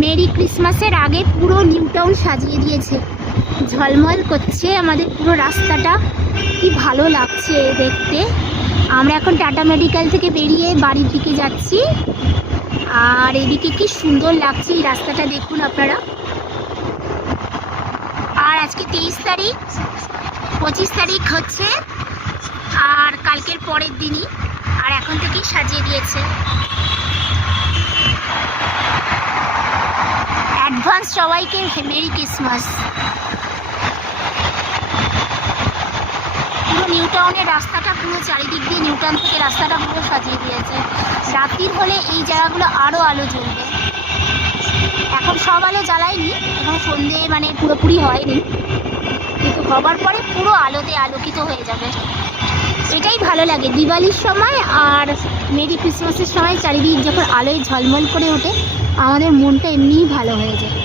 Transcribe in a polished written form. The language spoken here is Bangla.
মেরি ক্রিসমাসের আগে পুরো নিউ টাউন সাজিয়ে দিয়েছে, ঝলমল করছে আমাদের পুরো রাস্তাটা, কি ভালো লাগছে দেখতে। আমরা এখন টাটা মেডিকেল থেকে বেরিয়ে বাড়ির দিকে যাচ্ছি, আর এদিকে কি সুন্দর লাগছে এই রাস্তাটা, দেখুন আপনারা। আর আজকে 23 তারিখ, 25 তারিখ হচ্ছে, আর কালকের পরের দিনই, আর এখন থেকেই সাজিয়ে দিয়েছে। অ্যাডভান্স সবাইকে মেরি ক্রিসমাস। পুরো নিউ টাউনের রাস্তাটা, পুরো চারিদিক দিয়ে নিউ টাউন থেকে রাস্তাটা পুরো সাজিয়ে দিয়েছে। রাত্রির হলে এই জায়গাগুলো আরও আলো জ্বলবে। এখন সব আলো জ্বালায়নি, এখন সন্ধে মানে পুরোপুরি হয়নি, কিন্তু হবার পরে পুরো আলোতে আলোকিত হয়ে যাবে। এটাই ভালো লাগে দিওয়ালির সময় আর মেরি ক্রিসমাসের সময়, চারিদিক যখন আলোয় ঝলমল করে ওঠে আমাদের মনটা এমনিই ভালো হয়ে যায়।